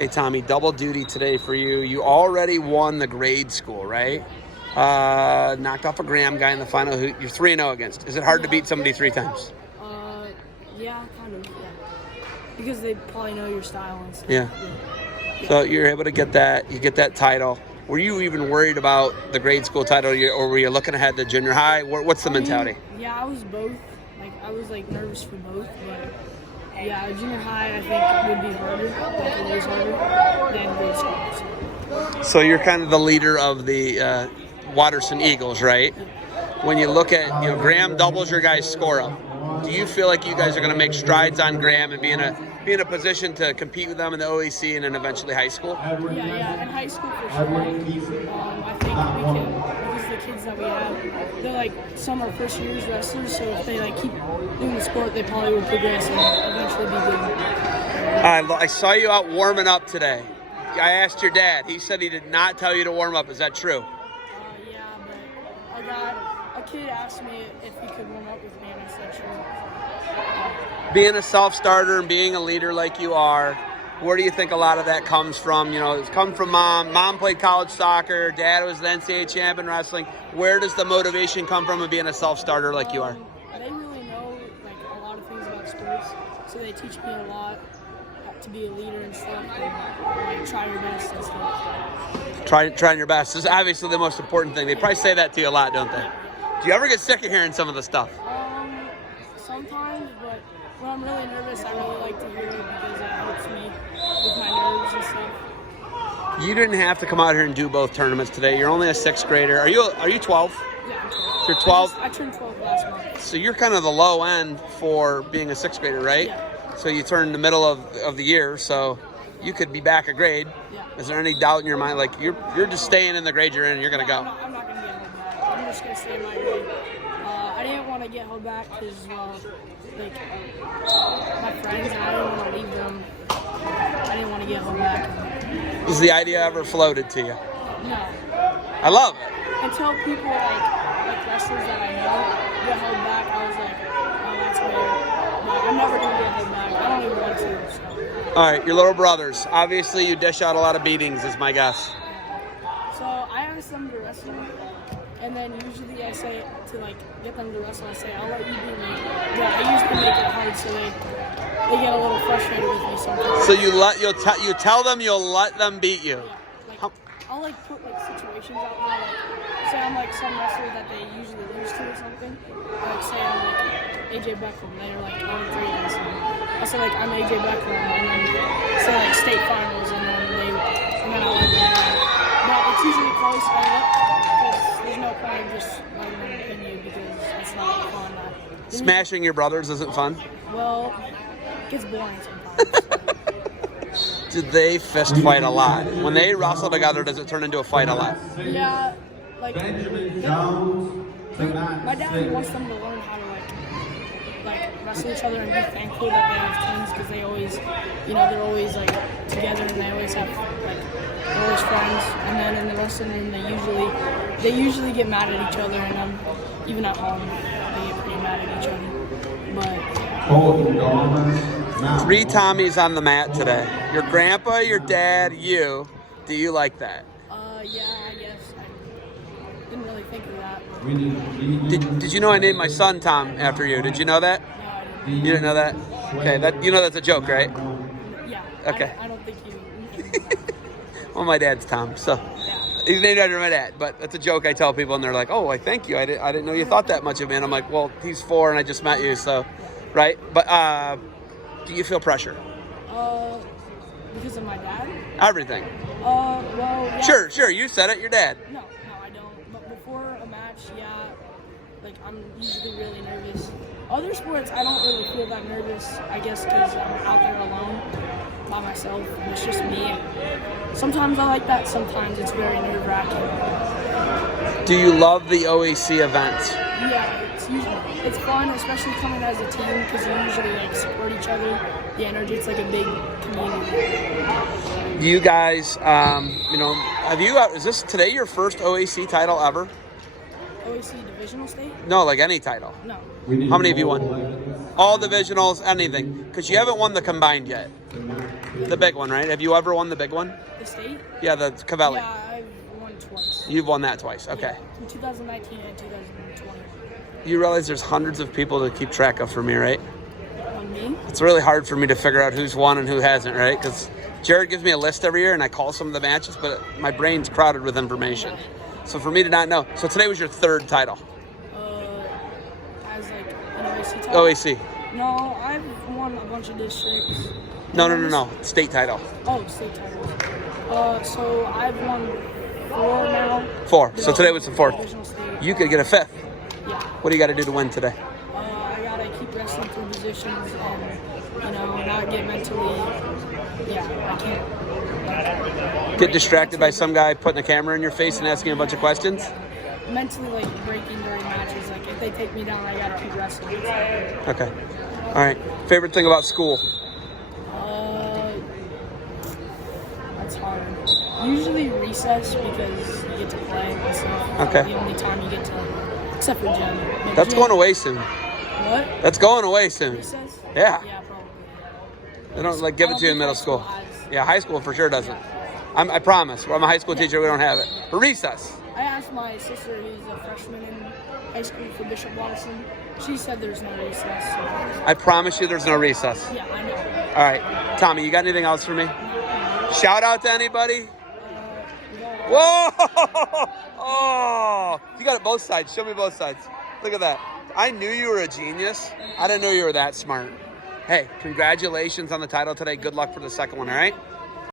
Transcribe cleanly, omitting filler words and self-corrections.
Okay, Tommy, double duty today for you. You already won the grade school, right? Knocked off a Graham guy in the final. Who you're 3-0 against. Is it hard to beat somebody 3 times? Yeah, kind of. Yeah, because they probably know your style and stuff. Yeah. So you're able to get that. You get that title. Were you even worried about the grade school title, or were you looking ahead to junior high? What's the mentality? Yeah, I was both. I was nervous for both, but yeah, junior high I think would be harder, it was harder than grade school. So you're kind of the leader of the Watterson Eagles, right? When you look at, Graham doubles your guys' score up. Do you feel like you guys are going to make strides on Graham and be in a position to compete with them in the OAC and then eventually high school? Yeah, in high school for sure. I think we can, because the kids that we have, they're some are first years wrestlers, so if they keep doing the sport, they probably will progress and eventually be good. I saw you out warming up today. I asked your dad. He said he did not tell you to warm up. Is that true? Yeah, but a kid asked me if he could warm up with me, and I said sure. Being a self-starter and being a leader like you are, where do you think a lot of that comes from? It's come from mom. Mom played college soccer. Dad was the NCAA champ in wrestling. Where does the motivation come from of being a self-starter like you are? They really know a lot of things about sports, so they teach me a lot to be a leader and stuff, and try your best and stuff. Trying your best is obviously the most important thing. They probably say that to you a lot, don't they? Do you ever get sick of hearing some of the stuff? Sometimes, but when I'm really nervous, I really like to hear it because it helps me with my nerves and stuff. You didn't have to come out here and do both tournaments today. You're only a 6th grader. Are you 12? Yeah, I'm 12. You're 12? I turned 12 last month. So you're kind of the low end for being a 6th grader, right? Yeah. So you turn in the middle of the year, so you could be back a grade. Yeah. Is there any doubt in your mind, you're just staying in the grade you're in and you're going to go? I'm not going to get held back. I'm just going to stay in my grade. I didn't want to get held back because, my friends, and I didn't want to leave them. I didn't want to get held back. Has the idea ever floated to you? No. I love it. Until people like wrestlers that I know get held back, I was like, oh, that's weird. But I'm never going to get held back. I don't even want to. So. All right, your little brothers. Obviously, you dish out a lot of beatings, is my guess. So I ask them to wrestle, and then usually I say to get them to wrestle. I say, I'll let you beat me. But I usually make it hard, so they get a little frustrated with me sometimes. So you tell them you'll let them beat you. Yeah. I'll put situations out there. Say I'm some wrestler that they usually lose to or something. Say I'm AJ Beckham. They're 0-3 and so I'll say I'm AJ Beckham, and then say state finals, and then I'll let them know. But it's usually close, because there's no point in just letting them pin you because it's not fun. Smashing your brothers isn't fun? Well, it gets boring sometimes. Do they fist fight a lot? When they wrestle together, does it turn into a fight a lot? Yeah, my dad wants them to learn how to wrestle each other and be thankful that they have twins, because they always, they're always together, and they always have they're always friends. And then in the wrestling room, they usually get mad at each other, and even at home, they get pretty mad at each other. But 3 Tommies on the mat today. Your grandpa, your dad, you. Do you like that? Yeah, I guess. I didn't really think of that. Did you know I named my son Tom after you? Did you know that? No, I didn't. You didn't know that? Okay, that's a joke, right? Yeah. Okay. I don't think you. Well, my dad's Tom, so he's named after my dad. But that's a joke I tell people, and they're like, "Oh, thank you. I didn't know you thought that much of me." And I'm like, "Well, he's 4, and I just met you, so right." But do you feel pressure? Because of my dad? Everything. Well, yeah. Sure. You said it. Your dad. No, I don't. But before a match, yeah, I'm usually really nervous. Other sports, I don't really feel that nervous, I guess, because I'm out there alone by myself, and it's just me. Sometimes I like that, sometimes it's very nerve-wracking. Do you love the OAC events? Yeah, it's fun, especially coming as a team, because you usually support each other. The energy, it's a big community. You guys, is this today your first OAC title ever? OAC Divisional state? No, any title. No. How many have you won? All divisionals, anything. Because you haven't won the combined yet. The big one, right? Have you ever won the big one? The state? Yeah, the Cavelli. Yeah, I've won twice. You've won that twice. Okay. Yeah, in 2019 and 2020. You realize there's hundreds of people to keep track of for me, right? On me? It's really hard for me to figure out who's won and who hasn't, right? Because Jared gives me a list every year, and I call some of the matches, but my brain's crowded with information. So for me to not know. So today was your third title. As like an OAC title? OAC. No, I've won a bunch of districts. No. State title. Oh, state titles. So I've won 4 now. 4. So today was the 4th. Divisional state. You could get a 5th. Yeah. What do you got to do to win today? I gotta keep wrestling through positions and, not get mentally. Yeah, I can't. Get distracted by some guy putting a camera in your face and asking a bunch of questions? Mentally, like, breaking during matches. Like, if they take me down, I gotta keep wrestling. Okay. All right. Favorite thing about school? That's hard. Usually recess because you get to play and stuff. Okay. The only time you get to, except for gym. But That's gym- going away soon. What? That's going away soon. Recess? Yeah. Yeah, probably. They don't like give it to you in middle school. Has. Yeah, high school for sure doesn't. I promise. I'm a high school teacher. We don't have it. But recess. I asked my sister, who's a freshman in high school for Bishop Watterson. She said there's no recess. So. I promise you there's no recess. Yeah, I know. All right. Tommy, you got anything else for me? Shout out to anybody? Whoa! Oh! You got it both sides. Show me both sides. Look at that. I knew you were a genius. I didn't know you were that smart. Hey, congratulations on the title today. Good luck for the second one, all right?